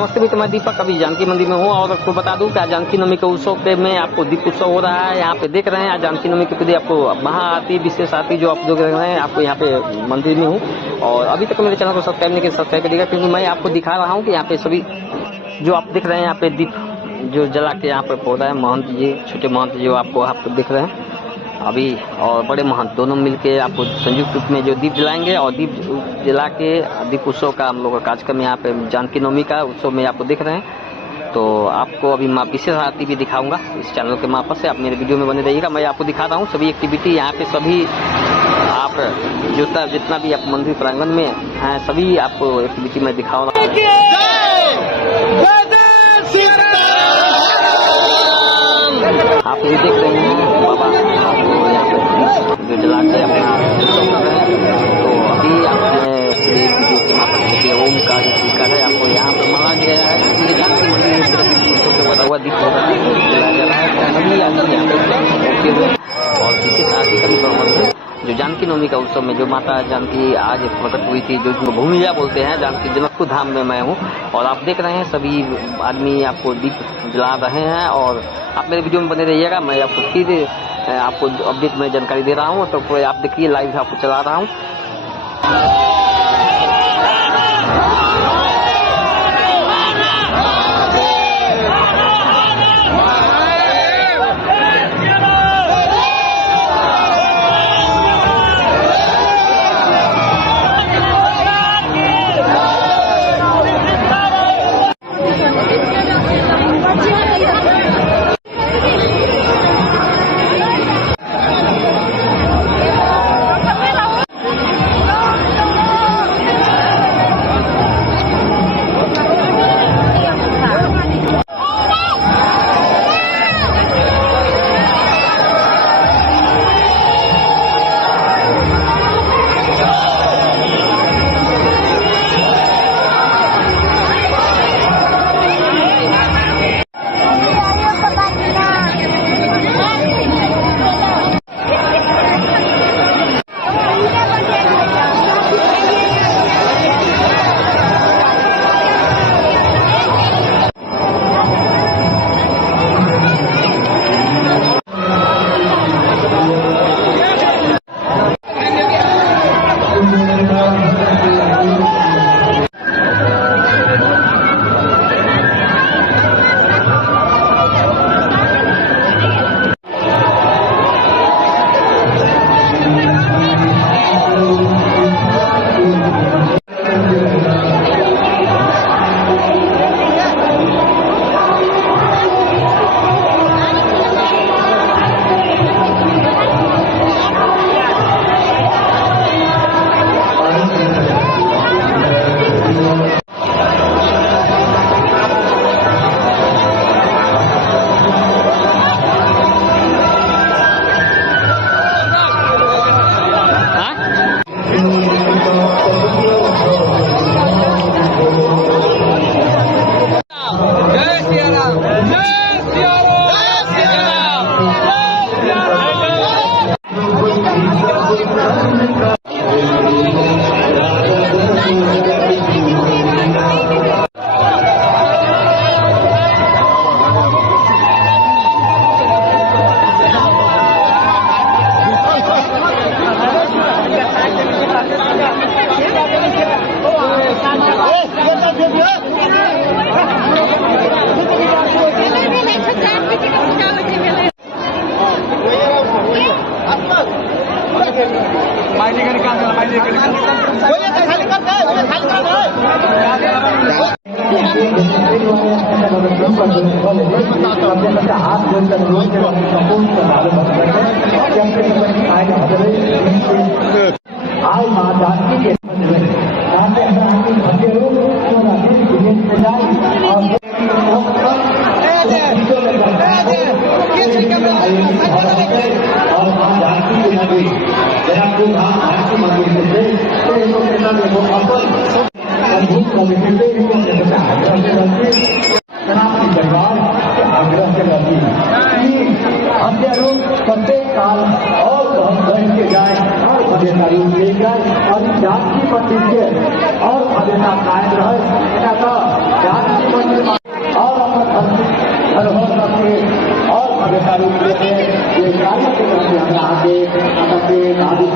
नमस्ते मित्र, मैं दीपक अभी जानकी मंदिर में हूँ और आपको बता दूं कि जानकी नवमी के उत्सव पे में आपको दीप उत्सव हो रहा है। यहाँ पे देख रहे हैं आज जानकी नवमी के प्रति आपको महाआरती विशेष आरती जो आप देख रहे हैं, आपको यहाँ पे मंदिर में हूँ। और अभी तक मेरे चैनल को सब्सक्राइब नहीं किया, सब्सक्राइब करिएगा, क्योंकि मैं आपको दिखा रहा हूँ कि यहाँ पे सभी जो आप दिख रहे हैं यहाँ पे दीप जो जला के यहाँ पे पौधा है, महंत जी, छोटे महंत जो आपको दिख रहे हैं अभी और बड़े महंत दोनों मिलके आपको संयुक्त रूप में जो दीप जलाएंगे और दीप जला के दीप उत्सव का हम लोग का कार्यक्रम यहाँ पे जानकी नवमी का उत्सव में आपको दिख रहे हैं। तो आपको अभी मैं विशेष आरती भी दिखाऊंगा इस चैनल के मार्फत से, आप मेरे वीडियो में बने रहिएगा। मैं आपको दिखा रहा हूँ सभी एक्टिविटी यहाँ पे, सभी आप जितना भी आप मंदिर प्रांगण में हैं सभी आपको एक्टिविटी में दिखा रहा हूँ। आप ये देख रहे हैं बाबा आपको यहाँ पे जो जला के अपना उत्सव कर रहे हैं। तो अभी आपने वीडियो के माध्यम से ओम का जो स्पीकर है आपको यहाँ पे माना गया है, इसलिए जानकी मंदिर में पूरा दीप उत्सव से बता हुआ दीप जलाया जा रहा है। सभी आदमी यहाँ पे हुए और विशेष आरती का भी प्रबंध है। जो जानकी नवमी का उत्सव में जो माता जानकी आज प्रकट हुई थी, जो भूमिया बोलते हैं, जानकी जनकपुर धाम में मैं हूँ और आप देख रहे हैं सभी आदमी आपको दीप जला रहे हैं। और आप मेरे वीडियो में बने रहिएगा, मैं आपको फिर आपको अपडेट में जानकारी दे रहा हूँ। तो आप देखिए, लाइव आपको चला रहा हूँ। प्रत्येक काल और बढ़ के जाए हमेशा रूप लेकर और जानकी मंदिर के और हमेशा कायम रहे जानकी मंदिर और धरोहर रखे और हमेशा रूप लेके ये कार्य के प्रति हमें आगे अपने नारी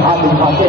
हाथ उठाते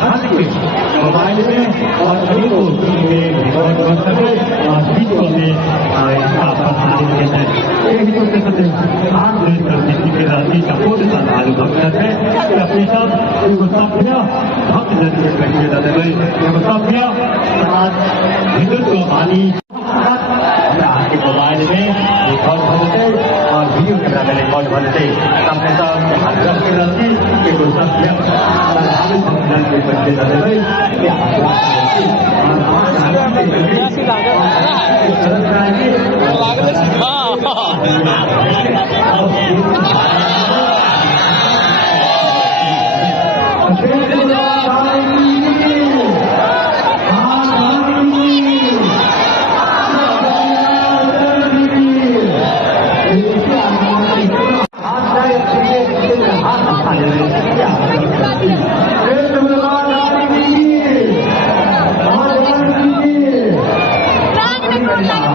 ताकि मोबाइल में और सभी को रिकॉर्ड कर सके और विश्व में इसका प्रसारित किया जाए। यही तो कहते हैं आज किसी के राशि का पूर्ण श्रद्धालु भक्त है अपने सब एगो सभ्य भक्त जन के कहिए जाते हुए एगो सभ्य समाज हिंदुत्व वाली आपके मोबाइल में रिकॉर्ड बनते और वीडियो कैमरा में रिकॉर्ड बनते अपने सब हाथ के राशि एगो सभ्य श्रद्धालु भक्त जन के कहिए जाते हुए और